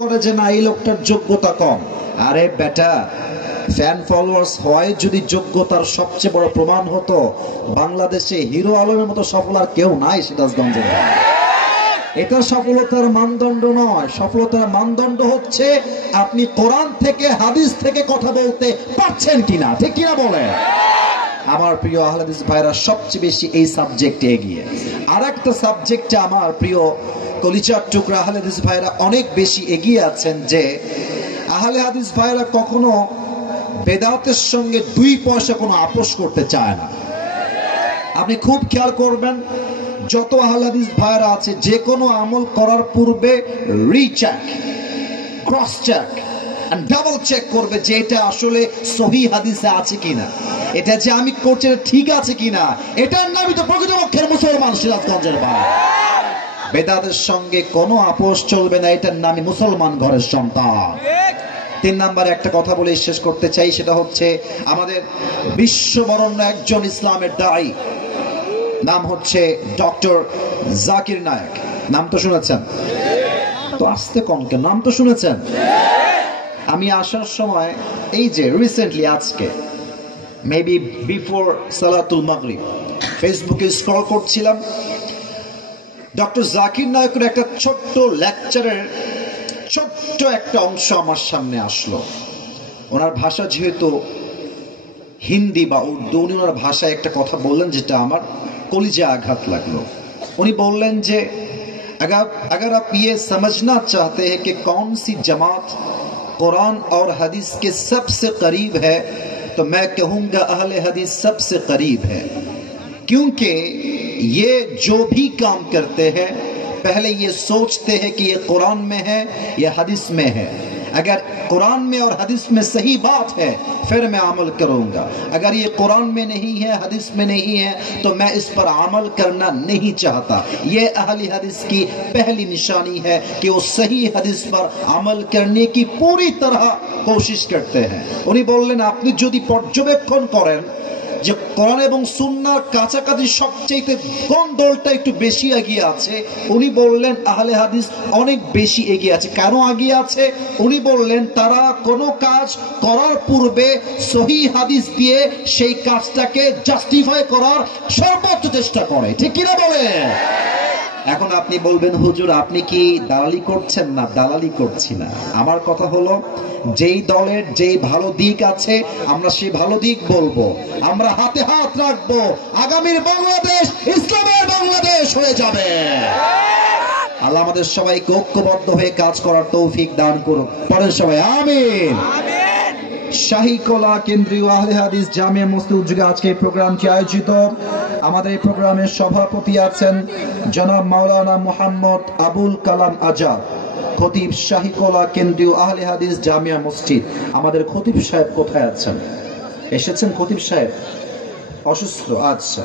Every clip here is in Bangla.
করে যে না এই লোকটার যোগ্যতা কম। আরে বেটা, ফ্যান ফলোয়ার্স হয় যদি যোগ্যতার সবচেয়ে বড় প্রমাণ হতো, বাংলাদেশে হিরো আলমের মতো সফল আর কেউ নাই সিরাজগঞ্জের। এটা সফলতার মানদণ্ড নয়। সফলতার মানদণ্ড হচ্ছে আপনি কোরআন থেকে হাদিস থেকে কথা বলতে পারছেন কিনা, ঠিক কিনা বলে। আমার প্রিয় আহলে হাদিস ভাইরা সবচেয়ে বেশি এই সাবজেক্টে এগিয়ে। আর একটা সাবজেক্টে আমার প্রিয় কলিজার টুকরা আহলে হাদিস ভাইরা অনেক বেশি এগিয়ে আছেন, যে আহলে হাদিস ভাইরা কখনো বেদাতের সঙ্গে 2 পয়সা কোনো আপোষ করতে চায় না। আপনি খুব খেয়াল করবেন, যত আহলে হাদিস ভাইরা আছে যে কোনো আমল করার পূর্বে recheck, cross check, double check করবে যে এটা আসলে সহিহ হাদিসে আছে কিনা, এটা যে আমি করছি এটা ঠিক আছে কিনা। এটার নামই তো প্রকৃতপক্ষের মুসলমান সিরাজগঞ্জের ভাই। বেদাতের সঙ্গে কোনো আপোষ চলবে না, এটার নামই মুসলমান ঘরের সন্তান। 3 নম্বরে একটা কথা বলে শেষ করতে চাই, সেটা হচ্ছে আমাদের বিশ্ববরণ্য একজন ইসলামের দায়ী, নাম হচ্ছে ডক্টর জাকির নায়েক। নাম তো শুনেছেন? তো আসতে কনকে, নাম তো শুনেছেন? আমি আসার সময় এই যে রিসেন্টলি আজকে মেবি বিফোর সালাতুল মাগরিব ফেসবুকে স্ক্রল করছিলাম, ডক্টর জাকির নায়েকের একটা ছোট্ট লেকচারের ছোট্ট একটা অংশ আমার সামনে আসলো। ওনার ভাষা যেহেতু হিন্দি বা উর্দু, উনি ওনার ভাষায় একটা কথা বললেন যেটা আমার কলিজে আঘাত লাগলো। উনি বললেন যে अगर आप ये समझना चाहते हैं कि कौन सी जमात कुरान और हदीस के सबसे करीब है, तो मैं कहूँगा अहले हदीस सबसे करीब है, क्योंकि ये जो भी काम करते हैं पहले ये सोचते हैं कि ये कुरान में है या हदीस में है। अगर कुरान में और हदीस में सही बात है फिर मैं अमल करूंगा, अगर ये कुरान में नहीं है हदीस में नहीं है तो मैं इस पर अमल करना नहीं चाहता। ये अहले हदीस की पहली निशानी है कि वो सही हदीस पर अमल करने की पूरी तरह कोशिश करते हैं। उन्हीं बोलें আপনি যদি পর্যবেক্ষণ করেন যে কোরআন এবং সুন্নাহর কাছাকাছি সবচেয়ে কোন দলটা একটু বেশি এগিয়ে আছে, উনি বললেন আহলে হাদিস অনেক বেশি এগিয়ে আছে। কেন এগিয়ে আছে? উনি বললেন তারা কোনো কাজ করার পূর্বে সহিহ হাদিস দিয়ে সেই কাজটাকে জাস্টিফাই করার সর্বোচ্চ চেষ্টা করে, ঠিক কিনা বলে। এখন আপনি বলবেন হুজুর আপনি কি দালালি করছেন? না, দালালি করছি না। আমার কথা হলো যেই দলের যেই ভালো দিক আছে আমরা সেই ভালো দিক বলবো, আমরা হাতে হাত রাখবো, আগামীর বাংলাদেশ ইসলামের বাংলাদেশ হয়ে যাবে। আল্লাহ আমাদের সবাইকে ঐক্যবদ্ধ হয়ে কাজ করার তৌফিক দান করুন, পড়েন সবাই আমিন। শাহীকোলা কেন্দ্রীয় আহলে হাদিস জামিয়া মসজিদ উদ্যোগে আজকে এই প্রোগ্রামটি আয়োজিত। আমাদের এই প্রোগ্রামের সভাপতি আছেন জনাব মাওলানা মোহাম্মদ আবুল কালাম আজাদ, খতিব শাহীকোলা কেন্দ্রীয় আহলে হাদিস জামিয়া মসজিদ। আমাদের খতিব সাহেব কোথায় আছেন? এসেছেন খতিব সাহেব? অসুস্থ? আচ্ছা,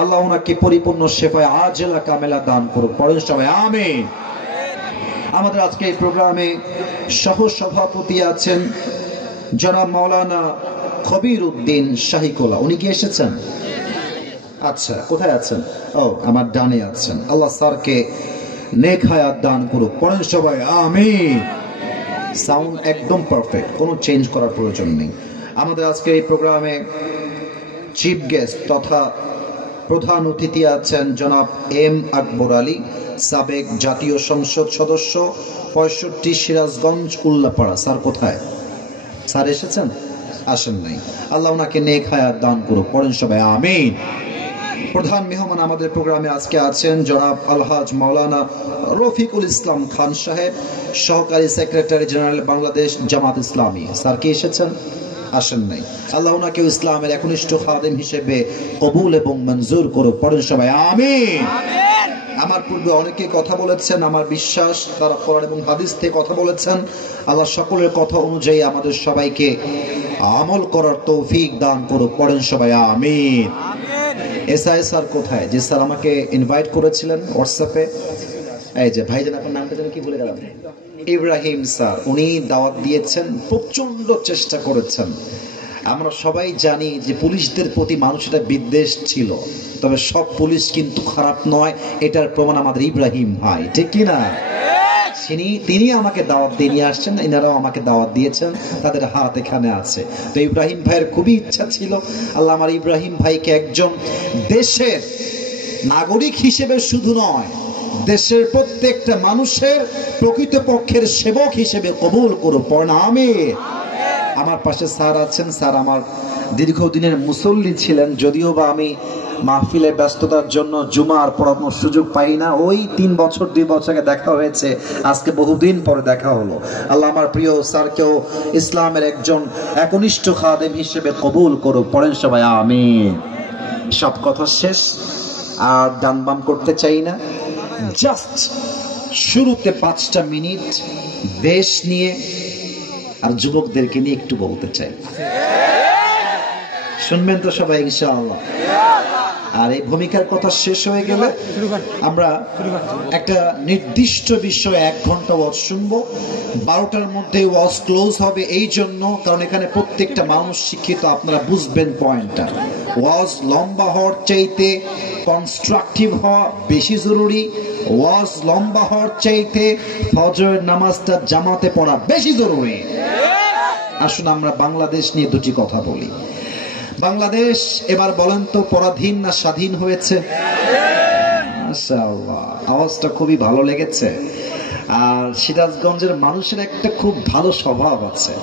আল্লাহ ওনাকে পরিপূর্ণ শেফায়ে আজেলা কামেলা দান করুন, পড়েন সবাই আমিন। আমাদের আজকে এই প্রোগ্রামে সহ সভাপতি আছেন জনাব মাওলানা খবির উদ্দিন শাহীকোলা। উনি কি এসেছেন? আচ্ছা, কোথায় আছেন? ও আমার ডানে আছেন। আল্লাহ স্যারকে নেক হায়াত দান করুক, পড়েন সবাই আমিন। সাউন্ড একদম পারফেক্ট, কোনো চেঞ্জ করার প্রয়োজন নেই। আমাদের আজকে এই প্রোগ্রামে চিফ গেস্ট তথা প্রধান অতিথি আছেন জনাব এম আকবর আলী, সাবেক জাতীয় সংসদ সদস্য, 65 সিরাজগঞ্জ উল্লাপাড়া। স্যার কোথায়? স্যার এসেছেন? আসেন নাই। আল্লাহ ওনাকে নেক হায়াত দান করুক, পড়েন সবাই আমিন। প্রধান মেহমান আমাদের প্রোগ্রামে আজকে আছেন জনাব আলহাজ মাওলানা রফিকুল ইসলাম খান সাহেব, সহকারী secretary general Bangladesh Jamaat Islami. Sir কি এসেছেন? আসেন নাই। আল্লাহ ওনাকে ইসলামের একনিষ্ঠ খাদেম হিসেবে কবুল এবং মঞ্জুর করুক, পড়েন সবাই আমিন। আমার পূর্বে অনেকে কথা বলেছেন, আমার বিশ্বাস তারা কোরআন এবং হাদিস থেকে কথা বলেছেন। আল্লাহ সকলের কথা অনুযায়ী আমাদের সবাইকে আমল করার তৌফিক দান করুক, পড়েন সবাই আমিন। এসআই স্যার কোথায়? যে স্যার আমাকে ইনভাইট করেছিলেন হোয়াটসঅ্যাপে, এই যে ভাইজান আপনার নামটা যেন কি ভুলে গেলাম, ইব্রাহিম স্যার, উনি দাওয়াত দিয়েছেন, প্রচন্ড চেষ্টা করেছেন। আমরা সবাই জানি যে পুলিশদের প্রতি মানুষের বিদ্বেষ ছিল, তবে সব পুলিশ কিন্তু খারাপ নয়, এটার প্রমাণ আমাদের ইব্রাহিম ভাই, ঠিক কিনা? তিনি আমাকে দাওয়াত দিয়ে নিয়ে আসছেন, এনারাও আমাকে দাওয়াত দিয়েছেন, তাদের হাত এখানে আছে। তো ইব্রাহিম ভাইয়ের খুবই ইচ্ছা ছিল, আল্লাহ আমার ইব্রাহিম ভাইকে একজন দেশের নাগরিক হিসেবে শুধু নয়, দেশের প্রত্যেকটা মানুষের প্রকৃতপক্ষের সেবক হিসেবে কবুল করুক। পড়েন আমিন। আমার পাশে স্যার আছেন, স্যার আমার দীর্ঘদিনের মুসল্লি ছিলেন, যদিও বা আমি মাহফিলের ব্যস্ততার জন্য জুমার পড়ানোর সুযোগ পাই না। ওই 3 বছর 2 বছর আগে দেখা হয়েছে, আজকে বহুদিন পরে দেখা হলো। আল্লাহ আমার প্রিয় স্যারকেও ইসলামের একজন একনিষ্ঠ খাদেম হিসেবে কবুল করুক। পড়েন সবাই আমিন। সব কথা শেষ, আর ডান বাম করতে চাই না। জাস্ট শুরুতে 5টা মিনিট দেশ নিয়ে আর যুবকদেরকে নিয়ে একটু বলতে চাই, শুনবেন তো সবাই ইনশাআল্লাহ? আর এই ভূমিকার কথা শেষ হয়ে গেলে আমরা একটা নির্দিষ্ট বিষয়ে 1 ঘন্টা ওয়াজ শুনবো। 12টার মধ্যে ওয়াজ ক্লোজ হবে, এই জন্য কারণ এখানে প্রত্যেকটা মানুষ শিক্ষিত, আপনারা বুঝবেন পয়েন্টটা। ওয়াজ লম্বা হওয়ার চাইতে কনস্ট্রাকটিভ হওয়া বেশি জরুরি, ওয়াজ লম্বা হওয়ার চাইতে ফজরের নামাজটা জামাতে পড়া বেশি জরুরি। আসুন আমরা বাংলাদেশ নিয়ে 2টি কথা বলি। বাংলাদেশ এবার বলেন তো পরাধীন না স্বাধীন হয়েছে? মাশাআল্লাহ, আওয়াজটা খুবই ভালো লেগেছে। আর সিরাজগঞ্জের মানুষের একটা খুব ভালো স্বভাব আছে,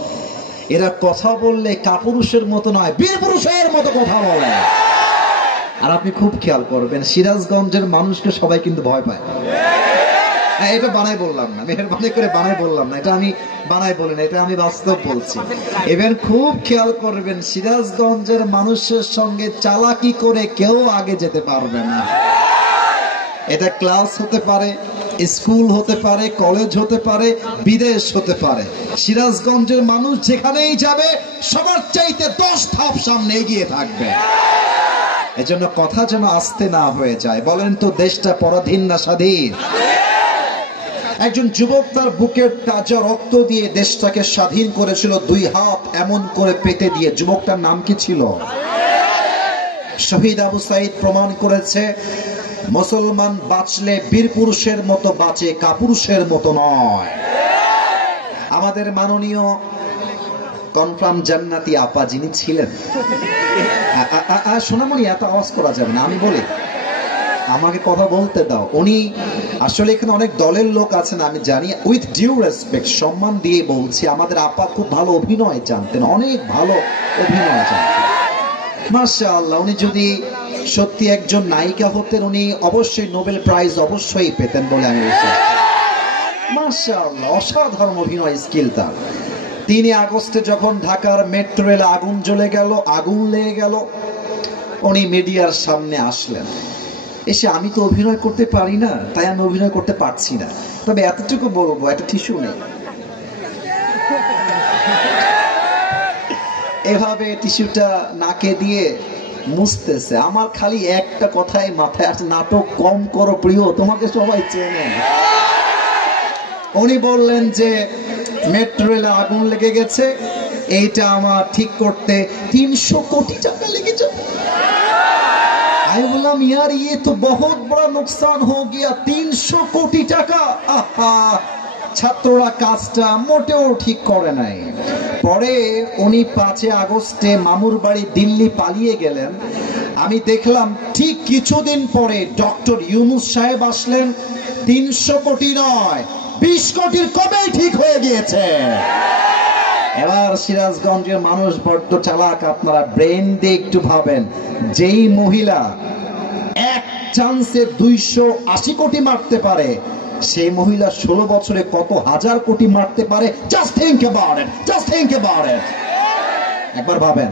এরা কথা বললে কাপুরুষের মতো নয়, বীর পুরুষের মতো কথা বলে। আর আপনি খুব খেয়াল করবেন, সিরাজগঞ্জের মানুষকে সবাই কিন্তু ভয় পায়। এটা বানাই বললাম না, মেহরবানি করে বানাই বললাম না, এটা আমি বানাই বলি না, এটা আমি বাস্তব বলছি। এবার খুব খেয়াল করবেন, সিরাজগঞ্জের মানুষের সঙ্গে চালাকি করে কেউ আগে যেতে পারবে না। এটা ক্লাস হতে পারে, স্কুল হতে পারে, কলেজ হতে পারে, বিদেশ হতে পারে, সিরাজগঞ্জের মানুষ যেখানেই যাবে সবার চাইতে 10 ধাপ সামনে এগিয়ে থাকবে। এজন্য কথা যেন আস্তে না হয়ে যায়। বলেন তো দেশটা পরাধীন না স্বাধীন? একজন যুবক তার বুকের তাজা রক্ত দিয়ে দেশটাকে স্বাধীন করেছিল, 2 হাত এমন করে পেতে দিয়ে। যুবকটার নাম কি ছিল? শহীদ আবু সাইদ প্রমাণ করেছে, মুসলমান বাঁচলে বীর পুরুষের মতো বাঁচে, কাপুরুষের মতো নয়। আমাদের মাননীয় কনফার্ম জান্নাতি আপা যিনি ছিলেন, সোনামণি এত আওয়াজ করা যাবে না, আমি বলি, আমাকে কথা বলতে দাও। উনি আসলে এখানে অনেক দলের লোক আছেন আমি জানি, উইথ ডিউ রেসপেক্ট, সম্মান দিয়ে বলছি, আমাদের আপা খুব ভালো অভিনয় জানতেন, অনেক ভালো অভিনয় জানতেন। মাশাআল্লাহ, উনি যদি সত্যি একজন নায়িকা হতেন, উনি অবশ্যই নোবেল প্রাইজ অবশ্যই পেতেন বলে আমি বিশ্বাস করি। মাশাআল্লাহ, অসাধারণ অভিনয় স্কিল তার। 3 আগস্টে যখন ঢাকার মেট্রো রেলে আগুন জ্বলে গেল, আগুন লেগে গেল, উনি মিডিয়ার সামনে আসলেন, এসে আমি তো অভিনয় করতে পারি না, তাই আমি অভিনয় করতে পারছি না, তবে এতটুকু বলবো, একটা টিস্যু নেই। এভাবে টিস্যুটা নাকে দিয়ে মুছতেছে। আমার খালি একটা কথাই মাথায় আসে, নাটক কম করো প্রিয়, তোমাকে সবাই চেনে। উনি বললেন যে মেট্রো রেলে আগুন লেগে গেছে, এইটা আমার ঠিক করতে 300 কোটি টাকা লেগে যাবে। আমি বললাম यार ये तो बहुत बड़ा नुकसान हो गया, 300 কোটি টাকা। আহা, ছাত্ররা কাজটা মোটেও ঠিক করে নাই। পরে উনি 5 আগস্টে মামুর বাড়ি দিল্লি পালিয়ে গেলেন। আমি দেখলাম ঠিক কিছুদিন পরে ডক্টর ইউনূস সাহেব আসলেন, 300 কোটি নয় 20 কোটির কবেই ঠিক হয়ে গিয়েছে। এবার সিরাজগঞ্জের মানুষ বড্ড চালাক, আপনারা ব্রেন দিয়ে একটু ভাবেন, যেই মহিলা এক চান্সে 280 কোটি মারতে পারে, সেই মহিলা 16 বছরে কত হাজার কোটি মারতে পারে? Just think about it, just think about it, একবার ভাবেন।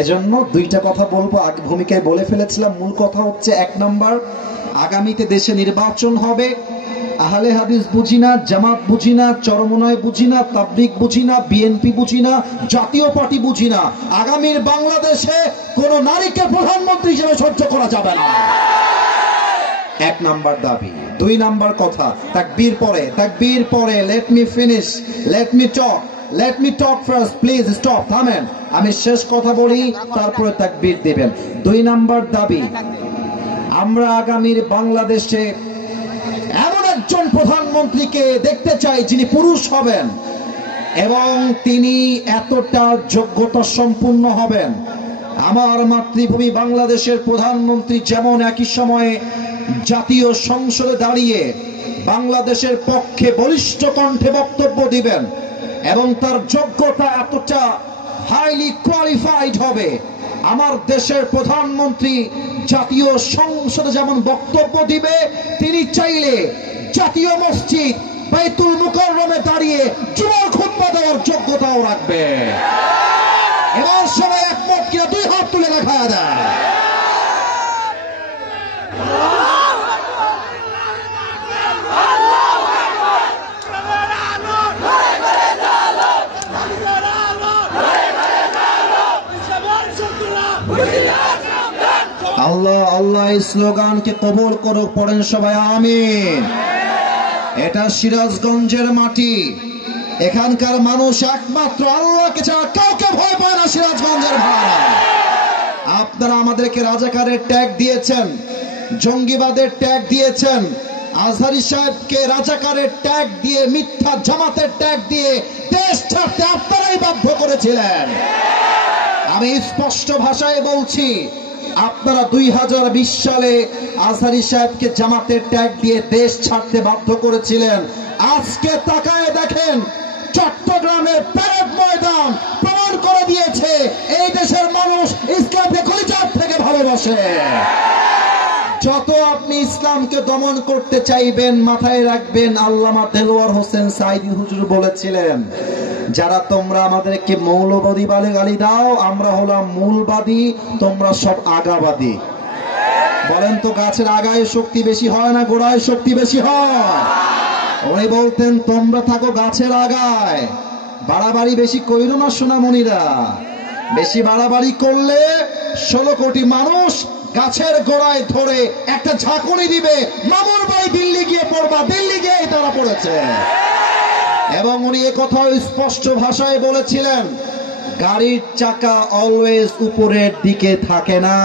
এজন্য 2টা কথা বলবো, আগে ভূমিকায় বলে ফেলেছিলাম। মূল কথা হচ্ছে, 1 নাম্বার, আগামীতে দেশে নির্বাচন হবে, আহলে হাদিস বুঝি না, জামাত বুঝি না, চরমনায় বুঝি না, তাবলিগ বুঝি না, বিএনপি বুঝি না, জাতীয় পার্টি বুঝি না, আগামীর বাংলাদেশে কোন নারীকে প্রধানমন্ত্রী হিসেবে সহ্য করা যাবে না। 1 নাম্বার দাবি। 2 নাম্বার কথা, তাকবীর পরে let me finish, let me talk first, please stop, থামেন, আমি শেষ কথা বলি, তারপরে তাকবীর দিবেন। 2 নাম্বার দাবি, আমরা আগামীর বাংলাদেশে এমন একজন প্রধানমন্ত্রীকে দেখতে চাই যিনি পুরুষ হবেন এবং তিনি এতটা যোগ্যতা সম্পন্ন হবেন। আমার মাতৃভূমি বাংলাদেশের প্রধানমন্ত্রী যেমন একই সময়ে জাতীয় সংসদে দাঁড়িয়ে বাংলাদেশের পক্ষে বলিষ্ঠ কণ্ঠে বক্তব্য দিবেন এবং তার যোগ্যতা এতটা হাইলি কোয়ালিফাইড হবে, আমার দেশের প্রধানমন্ত্রী জাতীয় সংসদে যেমন বক্তব্য দিবে, তিনি চাইলে জাতীয় মসজিদ বাইতুল মুকাররমে দাঁড়িয়ে জুমার খুতবা দেওয়ার যোগ্যতাও রাখবে। এবার সবাই একমত কিনা দুই হাত তুলে দেখা দেয়। আল্লাহ আল্লাহ এই স্লোগানকে কবুল করুক, পড়েন সবাই আমিন। এটা সিরাজগঞ্জের মাটি, এখানকার মানুষ একমাত্র আল্লাহকে ছাড়া কাউকে ভয় পায় না। সিরাজগঞ্জের ভাই, আপনারা আমাদেরকে রাজাকারের ট্যাগ দিয়েছেন, জঙ্গিবাদের ট্যাগ দিয়েছেন, আজহারী সাহেবকে রাজাকারের ট্যাগ দিয়ে, মিথ্যা জামাতের ট্যাগ দিয়ে দেশ ছাড়তে আপনারাই বাধ্য করেছিলেন। আমি স্পষ্ট ভাষায় বলছি, আপনারা 2020 সালে আজহারী সাহেবকে জামাতের ট্যাগ দিয়ে দেশ ছাড়তে বাধ্য করেছিলেন। আজকে তাকায় দেখেন, চট্টগ্রামের প্যারেড ময়দান প্রমাণ করে দিয়েছে এই দেশের মানুষ ইসলামকে কলিজার থেকে ভালোবাসে। যত আপনি ইসলামকে দমন করতে চাইবেন, মাথায় রাখবেন আল্লামা দেলোয়ার হোসেন সাঈদী হুজুর বলেছিলেন, যারা তোমরা আমাদেরকে মৌলবাদী বলে গালি দাও, আমরা হলাম মূলবাদী, তোমরা সব আগাবাদী। বলেন তো, গাছের আগায় শক্তি বেশি হয় না গোড়ায় শক্তি বেশি হয়? উনি বলতেন তোমরা থাকো গাছের আগায়, বাড়াবাড়ি বেশি কইরো না সোনামণিরা। বেশি বাড়াবাড়ি করলে 16 কোটি মানুষ গাছের গোড়ায় ধরে একটা ঝাঁকুনি দিবে, মামুর ভাই দিল্লি গিয়ে পড়বা, দিল্লি গিয়ে তারা পড়েছে। এবং উনি একথা স্পষ্ট ভাষায় বলেছিলেন, গাড়ির চাকা অলওয়েজ উপরের দিকে থাকে না,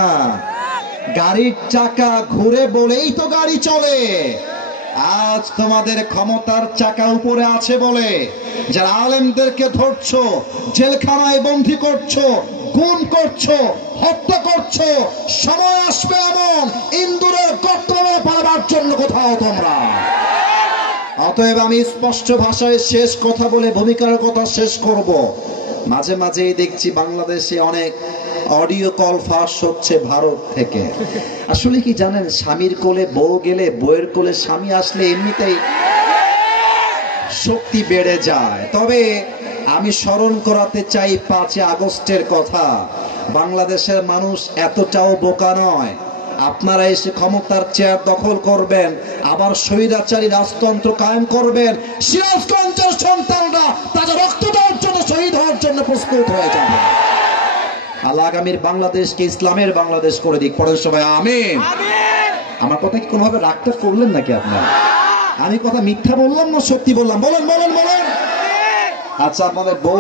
গাড়ির চাকা ঘুরে বলেই তো গাড়ি চলে। আজ তোমাদের ক্ষমতার চাকা উপরে আছে বলে যারা আলেমদেরকে ধরছো, জেলখানায় বন্দী করছো, খুন করছো, হত্যা করছো, সময় আসবে এমন ইন্দুরের গর্তমে পালাবার জন্য কোথাও তোমরা। অতএব আমি স্পষ্ট ভাষায় শেষ কথা বলে ভূমিকার কথা শেষ করব। মাঝে মাঝেই দেখছি বাংলাদেশে অনেক অডিও কল ফাঁস হচ্ছে ভারত থেকে। আসলে কি জানেন, স্বামীর কোলে বউ গেলে, বউয়ের কোলে স্বামী আসলে এমনিতেই শক্তি বেড়ে যায়। তবে আমি স্মরণ করাতে চাই 5 আগস্টের কথা। বাংলাদেশের মানুষ এতটাও বোকা নয়। আপনারা এসে ক্ষমতার চেয়ার দখল করবেন, আবার স্বৈরাচারী রাজতন্ত্র কায়েম করবেন, সিরাজগঞ্জের সন্তানরা তাদের রক্ত দেওয়ার জন্য, শহীদ হওয়ার জন্য প্রস্তুত হয়ে যাবে। আল্লাহ আগামীর বাংলাদেশকে ইসলামের বাংলাদেশ করে দিক, পড়েন সবাই আমিন। আমার কথা কি কোনোভাবে রাগটা করলেন নাকি আপনারা? আমি কথা মিথ্যা বললাম না সত্যি বললাম? বলেন বলেন বলেন। আচ্ছা, আপনাদের বউ